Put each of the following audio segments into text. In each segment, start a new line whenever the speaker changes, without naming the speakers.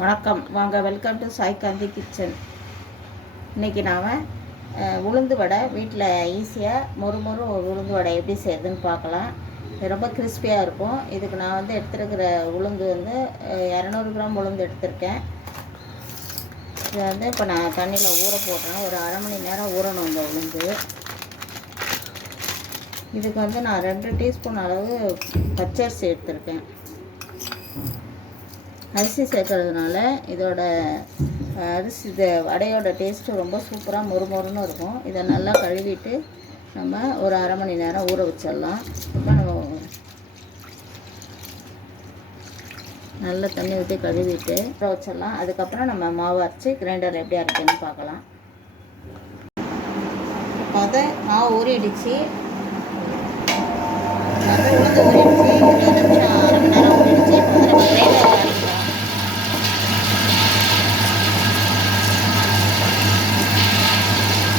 வணக்கம். வாங்க welcome to Sai Gandhi kitchen இன்றைக்கி நாம் உளுந்து வடை வீட்டில் ஈஸியாக மொறு மொறு உளுந்து வடை எப்படி செய்யறதுன்னு பார்க்கலாம். ரொம்ப கிறிஸ்பியாக இருக்கும். இதுக்கு நான் வந்து எடுத்துருக்கிற உளுந்து வந்து இரநூறு கிராம் உளுந்து எடுத்திருக்கேன். இதை வந்து இப்போ நான் தண்ணியில் ஊற போடுறேன். ஒரு அரை மணி நேரம் ஊறணும் இந்த உளுந்து. இதுக்கு வந்து நான் ரெண்டு டீஸ்பூன் அளவு பச்சரிசி எடுத்திருக்கேன். அரிசி சேர்க்கறதுனால இதோட அரிசி இது வடையோட டேஸ்ட்டு ரொம்ப சூப்பராக மொறு மொறுன்னு இருக்கும். இதை நல்லா கழுவிட்டு நம்ம ஒரு அரை மணி நேரம் ஊற வச்சிடலாம். இப்போ நம்ம நல்ல தண்ணி ஊற்றி கழுவிட்டு ஊற வச்சிடலாம். அதுக்கப்புறம் நம்ம மாவு அரைச்சி கிரைண்டர் எப்படி அரைக்கணும்னு பார்க்கலாம். இப்போ அதை மாவு ஊறிடுச்சு உளுந்து ஊறிடுச்சு இருபது நிமிஷம் அரை மணி நேரம் ஊறிடுச்சு இப்போ வந்து நம்ம கிரைண்டர் அரைக்கலாம்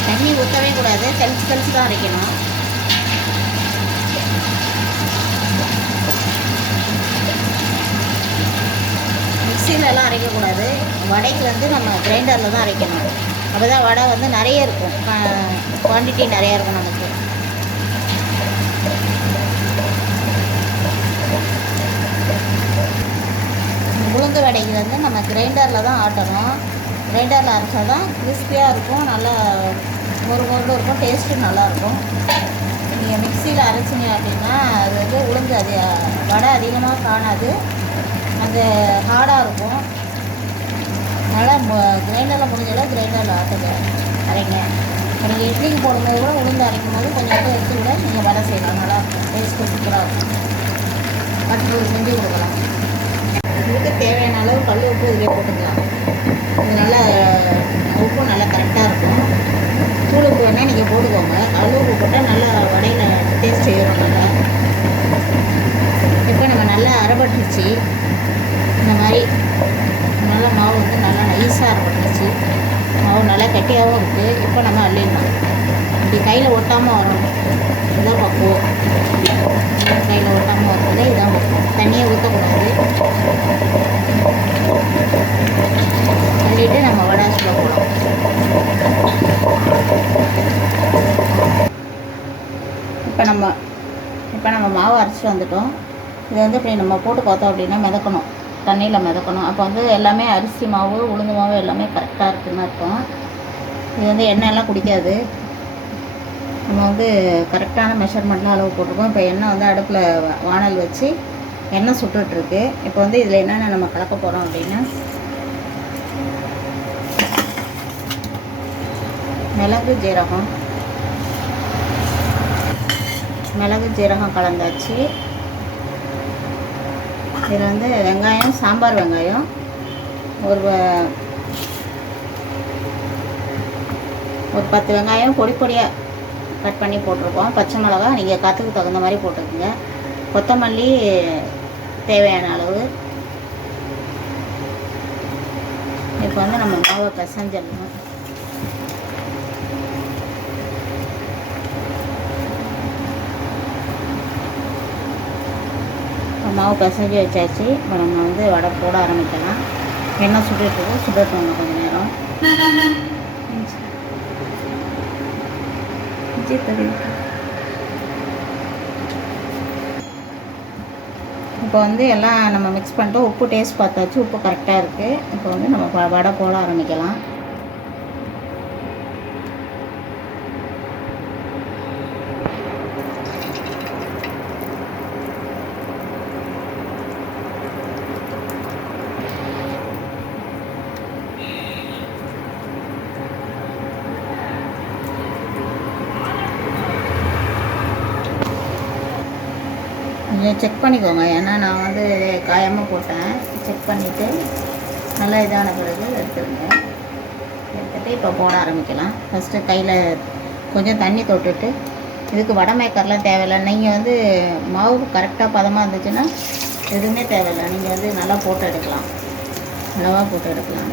தண்ணி அரைக்கக்கூடாது கழிச்சு கழிச்சு தான் அரைக்கணும். மிக்சிலெலாம் அரைக்கக்கூடாது. வடைக்கு வந்து நம்ம கிரைண்டரில் தான் அரைக்கணும். அப்போ தான் வடை வந்து நிறைய இருக்கும். குவான்டிட்டி நிறைய இருக்கும் நமக்கு. உளுந்து வடைக்கு வந்து நம்ம கிரைண்டரில் தான் ஆட்டணும். கிரைண்டரில் அரைச்சா தான் கிறிஸ்பியாக இருக்கும். நல்லா மொறு மொறு இருக்கும் டேஸ்ட்டும் நல்லாயிருக்கும். நீங்கள் மிக்சியில் அரைச்சிங்க அப்படின்னா அது வந்து உளுந்து அது வடை அதிகமாக காணாது. அந்த ஹார்டாக இருக்கும். அதனால் கிரைண்டரில் முடிஞ்ச அளவு கிரைண்டரில் ஆட்டுங்க அரைங்க. நீங்கள் இட்லிக்கு போடும்போது கூட உளுந்து அரைக்கும் போது கொஞ்சம் நேரம் எடுத்து கூட நீங்கள் வடை செய்யலாம். நல்லா டேஸ்ட்டு சூப்பராக இருக்கும். பட்டு செஞ்சு கொடுக்கலாம். இதுக்கு தேவையான அளவு கல் உப்பு இதிலே போட்டுக்கலாம். இது நல்லா உப்பு நல்லா கரெக்டாக இருக்கும் தூள் போடுவோங்க. வேணால் உப்பு போட்டால் நல்லா வடையில் டேஸ்ட் ஏறும் நல்லா. இப்போ நம்ம நல்லா அரைப்பட்டுருச்சு இந்த மாதிரி நல்லா மாவு வந்து நல்லா நைஸாக அரைப்பட்டுருச்சு மாவு நல்லா கட்டியாகவும் இருக்குது இப்போ நம்ம அள்ளிடலாம். இப்படி கையில் ஒட்டாமல் வரணும் இதுதான் பக்குவோம் கையில் ஒட்டாமல் வரது இதான் தண்ணியை ஊற்றக்கூடாது அள்ளிட்டு நம்ம வடை சுட போகலாம் இப்போ நம்ம இப்போ நம்ம மாவு வந்துட்டோம். இது வந்து இப்படி நம்ம போட்டு பார்த்தோம் அப்படின்னா மிதக்கணும். தண்ணியில் மிதக்கணும். அப்போ வந்து எல்லாமே அரிசி மாவு உளுந்து மாவு எல்லாமே கரெக்டாக இருக்குன்னு இருக்கும். இது வந்து எண்ணெயெல்லாம் குடிக்காது. நம்ம வந்து கரெக்டான மெஷர்மெண்ட்லாம் அளவு போட்டிருக்கோம். இப்போ எண்ணெய் வந்து அடுப்பில் வானல் வச்சு எண்ணெய் சுட்டுட்ருக்கு இப்போ வந்து இதில் என்னென்ன நம்ம கலக்க போகிறோம் அப்படின்னா மிளகு ஜீரகம் மிளகு ஜீரகம் கலந்தாச்சு. இதில் வந்து வெங்காயம் சாம்பார் வெங்காயம். ஒரு ஒரு பத்து வெங்காயம் பொடி பொடியாக கட் பண்ணி போட்டிருக்கோம். பச்சை மிளகா நீங்கள் காற்றுக்கு தகுந்த மாதிரி போட்டுக்கோங்க. கொத்தமல்லி தேவையான அளவு. இப்போ வந்து நம்ம மாவை பிசைஞ்சிடணும். மாவு பிசைஞ்சு வச்சாச்சு. இப்போ நம்ம வந்து வடை போட ஆரம்பிக்கலாம். எண்ணெய் சுட்டுட்டு சுடட்டுவாங்க கொஞ்சம் நேரம். இப்போ வந்து எல்லாம் நம்ம மிக்ஸ் பண்ணிட்டு உப்பு டேஸ்ட் பார்த்தாச்சு. உப்பு கரெக்டாக இருக்குது இப்போ வந்து நம்ம வடை போட ஆரம்பிக்கலாம் கொஞ்சம் செக் பண்ணிக்கோங்க. ஏன்னா நான் வந்து காயமாக போட்டேன். செக் பண்ணிவிட்டு நல்லா இதான பிறகு எடுத்துருங்க. எடுத்துகிட்டு இப்போ போட ஆரம்பிக்கலாம். ஃபஸ்ட்டு கையில் கொஞ்சம் தண்ணி தொட்டுட்டு இதுக்கு வடை மேக்கர்லாம் தேவையில்லை. நீங்கள் வந்து மாவு கரெக்டாக பதமாக இருந்துச்சுன்னா எதுவுமே தேவையில்லை. நீங்கள் வந்து நல்லா போட்டு எடுக்கலாம். அளவாக போட்டு எடுக்கலாம்.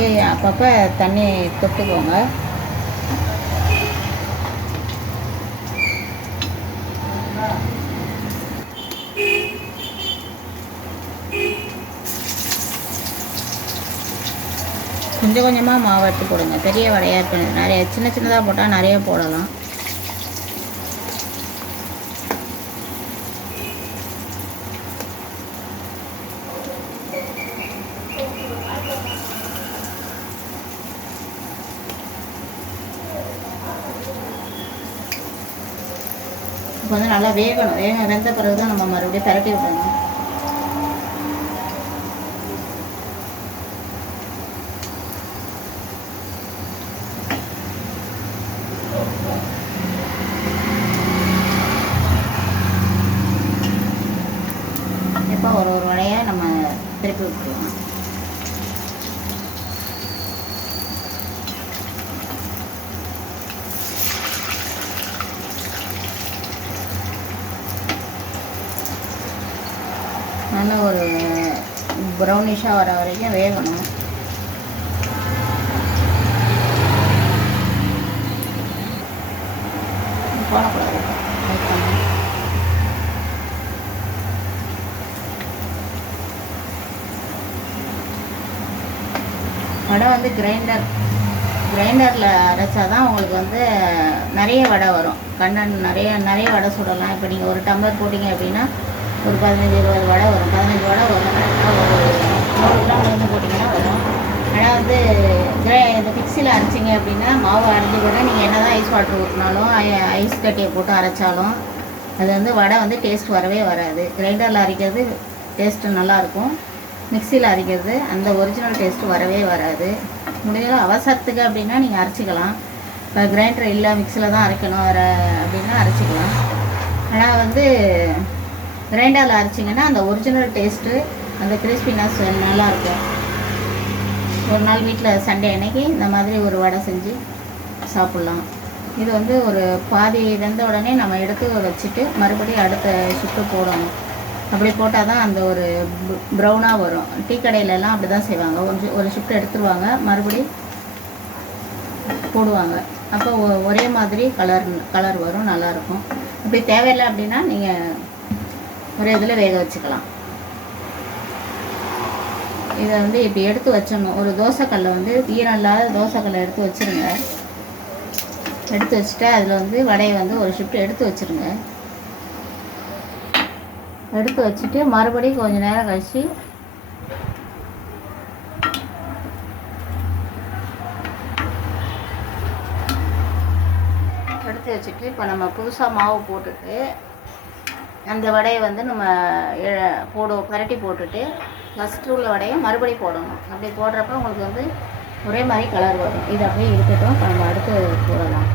கையை அப்பப்போ தண்ணி தொட்டுக்கோங்க. கொஞ்சம் கொஞ்சமாக மாவு எடுத்து போடுங்க. பெரிய வடையாக இருக்கிறதுனால சின்ன சின்னதாக போட்டால் நிறைய போடலாம். இப்போ வந்து நல்லா வேகணும். வேக வெந்த பிறகு தான் நம்ம மறுபடியும் பரட்டி விடணும் இப்போ ஒரு ஒரு வடையாக நம்ம திருப்பி விட்டுருவோம் நல்ல ஒரு ப்ரௌனிஷாக வர வரைக்கும் வேகணும். போடக்கூடாது வடை வந்து கிரைண்டர் கிரைண்டரில் அரைச்சா தான் உங்களுக்கு வந்து நிறைய வடை வரும். கண்ணன் நிறைய நிறைய வடை சுடலாம். இப்போ நீங்கள் ஒரு டம்ளர் போட்டிங்க அப்படின்னா ஒரு பதினஞ்சு இருபது வடை வரும். பதினஞ்சு வடை வரும். ஒரு நூறு கிராம் வந்து போட்டிங்கன்னா வரும். ஆனால் வந்து கிரை இந்த மிக்சியில் அரைச்சிங்க அப்படின்னா மாவு அரைஞ்சி கூட நீங்கள் என்ன தான் ஐஸ் வாட்டர் ஊற்றினாலும் ஐஸ் கட்டியை போட்டு அரைச்சாலும் அது வந்து வடை வந்து டேஸ்ட் வரவே வராது. கிரைண்டரில் அரைக்கிறது டேஸ்ட்டு நல்லாயிருக்கும் மிக்சியில் அரைக்கிறது அந்த ஒரிஜினல் டேஸ்ட்டு வரவே வராது. முடியல அவசரத்துக்கு அப்படின்னா நீங்கள் அரைச்சிக்கலாம். இப்போ கிரைண்டர் இல்லை மிக்சியில் தான் அரைக்கணும் வர அப்படின்னா அரைச்சிக்கலாம். ஆனால் வந்து கிரைண்டரில் அரைச்சிங்கன்னா அந்த ஒரிஜினல் டேஸ்ட்டு அந்த கிறிஸ்பினஸ் நல்லாயிருக்கும். ஒரு நாள் வீட்டில் சண்டே அன்னைக்கு இந்த மாதிரி ஒரு வடை செஞ்சு சாப்பிட்லாம். இது வந்து ஒரு பாதி வெந்த உடனே நம்ம எடுத்து வச்சுட்டு மறுபடியும் அடுத்த ஷிஃப்ட்டு போடணும். அப்படி போட்டால் தான் அந்த ஒரு ப்ரௌனாக வரும். டீ கடையிலலாம் அப்படி தான் செய்வாங்க. ஒரு ஒரு ஷிஃப்ட் எடுத்துருவாங்க. மறுபடி போடுவாங்க. அப்போ ஒரே மாதிரி கலர் கலர் வரும். நல்லாயிருக்கும். அப்படி தேவையில்லை அப்படின்னா நீங்கள் ஒரு இதில் வேக வச்சுக்கலாம். இதை வந்து இப்படி எடுத்து வச்சிடணும் ஒரு தோசைக்கல்லை வந்து ஈரம் இல்லாத தோசைக்கல்லை எடுத்து வச்சிருங்க. எடுத்து வச்சுட்டு அதில் வந்து வடையை வந்து ஒரு ஷிஃப்ட் எடுத்து வச்சிருங்க. எடுத்து வச்சுட்டு மறுபடியும் கொஞ்ச நேரம் கழித்து எடுத்து வச்சுட்டு இப்போ நம்ம புதுசாக மாவு போட்டுட்டு அந்த வடையை வந்து நம்ம போடுவோம் பரட்டி போட்டுட்டு ஃபஸ்ட்டு உள்ள வடையை மறுபடியும் போடணும். அப்படி போடுறப்ப உங்களுக்கு வந்து ஒரே மாதிரி கலர் வரும். இது அப்படியே இருக்கட்டும். நம்ம அடுத்து போடலாம்.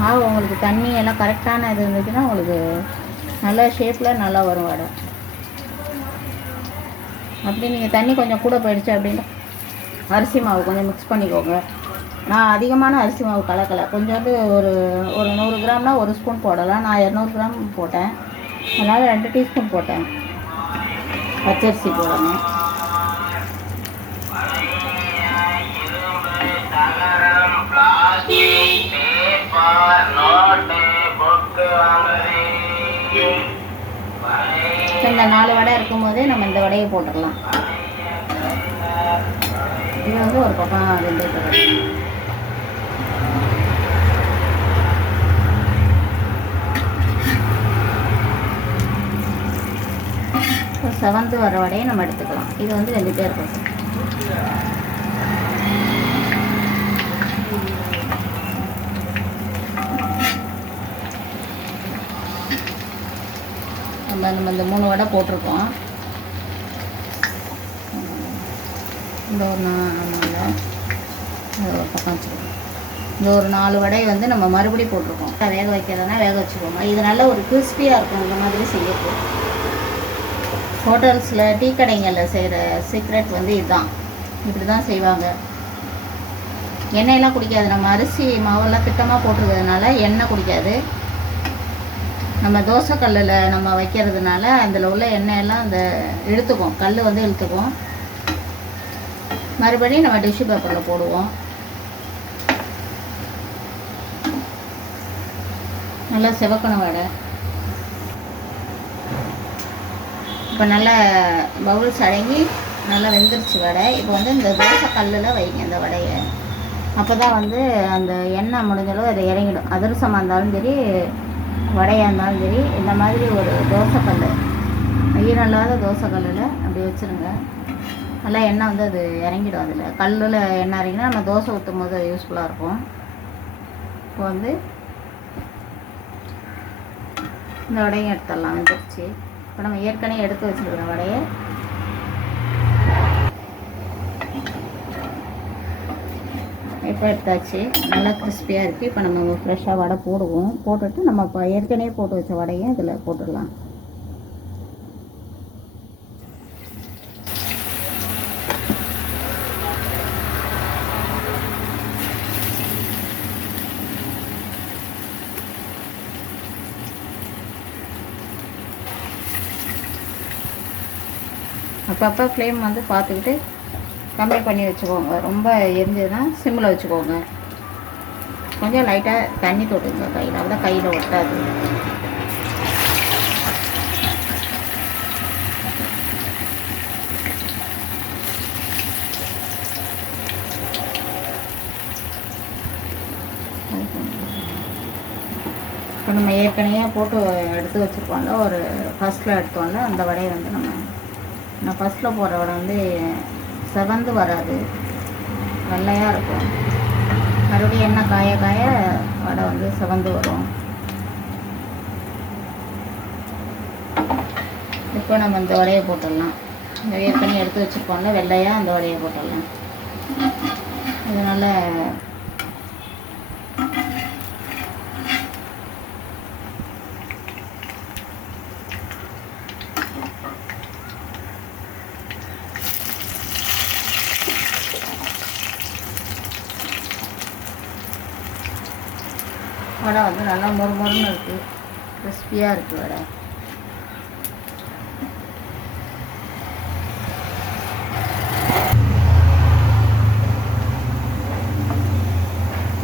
மாவு உங்களுக்கு தண்ணி எல்லாம் கரெக்டான இது இருந்துச்சுன்னா உங்களுக்கு நல்ல ஷேப்பில் நல்லா வரும் வடை. அப்படி நீங்கள் தண்ணி கொஞ்சம் கூட போயிடுச்சு அப்படின்னா அரிசி மாவு கொஞ்சம் மிக்ஸ் பண்ணிக்கோங்க. நான் அதிகமான அரிசி மாவு கலக்கலை. கொஞ்சோண்டு ஒரு ஒரு நூறு கிராம்னா ஒரு ஸ்பூன் போடலாம். நான் இரநூறு கிராம் போட்டேன். அதனால் ரெண்டு டீஸ்பூன் போட்டேன். பச்சரிசி போடணும். இந்த நாலு வடை இருக்கும்போதே நம்ம இந்த வடையை போட்டுடலாம். இது வந்து ஒரு பக்கம் ரெண்டு இருக்கு. செவன்த்து செவந்து வர வடையை நம்ம எடுத்துக்கலாம். இது வந்து வெந்துட்டே இருக்கும் நம்ம நம்ம இந்த மூணு வடை போட்டிருக்கோம். இந்த ஒரு நாலு ஒரு பக்கம் வச்சுருக்கோம் இந்த ஒரு நாலு வடை வந்து நம்ம மறுபடியும் போட்டிருக்கோம். வேக வைக்கிறதுனா வேக வச்சுக்கோங்க. இது நல்ல ஒரு கிறிஸ்பியாக இருக்கும். இந்த மாதிரி செய்யப்போம் ஹோட்டல்ஸில் டீ கடைங்களில் செய்கிற சீக்ரெட் வந்து இதுதான். இப்படி தான் செய்வாங்க. எண்ணெயெல்லாம் குடிக்காது. நம்ம அரிசி மாவெல்லாம் திட்டமாக போட்டிருக்கிறதுனால எண்ணெய் குடிக்காது. நம்ம தோசை கல்லில் நம்ம வைக்கிறதுனால அதில் உள்ள எண்ணெயெல்லாம் அந்த இழுத்துக்கும். கல் வந்து இழுத்துக்கும். மறுபடியும் நம்ம டிஷ்யூ பேப்பரில் போடுவோம். நல்லா சிவக்கணும் வடை. இப்போ நல்லா பவுல்ஸ் அடங்கி நல்லா வெந்துருச்சு வடை. இப்போ வந்து இந்த தோசை கல்லில் வைங்க இந்த வடையை. அப்போ தான் வந்து அந்த எண்ணெய் முடிஞ்சளவு அது இறங்கிடும். அதிரசமாக இருந்தாலும் சரி வடையாக இருந்தாலும் சரி இந்த மாதிரி ஒரு தோசை கல் ஈரம் இல்லாத தோசை கல்லில் அப்படி வச்சுருங்க. நல்லா எண்ணெய் வந்து அது இறங்கிடும் அதில். கல்லில் எண்ணெய் இறங்கினா நம்ம தோசை ஊற்றும் போது யூஸ்ஃபுல்லாக இருக்கும். இப்போ வந்து இந்த வடையும் எடுத்துடலாம் வந்துருச்சு. இப்போ நம்ம ஏற்கனவே எடுத்து வச்சுருக்கிற வடையை. இப்போ எடுத்தாச்சு. நல்லா கிறிஸ்பியாக இருக்குது இப்போ நம்ம ஃப்ரெஷ்ஷாக வடை போடுவோம். போட்டுட்டு நம்ம இப்போ ஏற்கனவே போட்டு வச்ச வடையும் இதில் போட்டுடலாம். அப்பப்போ ஃப்ளேம் வந்து பார்த்துக்கிட்டு கம்மி பண்ணி வச்சுக்கோங்க. ரொம்ப எரிஞ்சதுன்னா சிம்மில் வச்சுக்கோங்க. கொஞ்சம் லைட்டாக தண்ணி தொட்டுங்க கையில். அப்போ கையில் ஒட்டாது. இப்போ நம்ம ஏற்கனவே போட்டு எடுத்து வச்சுருக்கோம்ல ஒரு ஃபஸ்ட்டில் எடுத்தோம்ல அந்த வடையை வந்து நம்ம நான் ஃபஸ்ட்டில் போடுற வடை வந்து செவந்து வராது. வெள்ளையாக இருக்கும். மறுபடியும் எண்ணெய் காய காய வடை வந்து செவந்து வரும். இப்போ நம்ம இந்த வடையை போட்டுடலாம். இந்த பண்ணி எடுத்து வச்சுருப்போம்ல வெள்ளையாக அந்த வடையை போட்டுடலாம். இதனால் வடை வந்து நல்லா மொறுமொறுன்னு இருக்குது கிறிஸ்பியாக இருக்குது வடை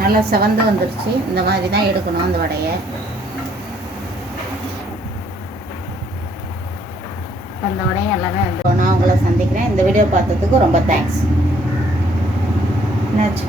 நல்லா செவந்து வந்துருச்சு. இந்த மாதிரி தான் எடுக்கணும் அந்த வடையை. அந்த வடையும் எல்லாமே வந்து நான் உங்களை சந்திக்கிறேன். இந்த வீடியோ பார்த்ததுக்கு ரொம்ப தேங்க்ஸ் என்னாச்சு?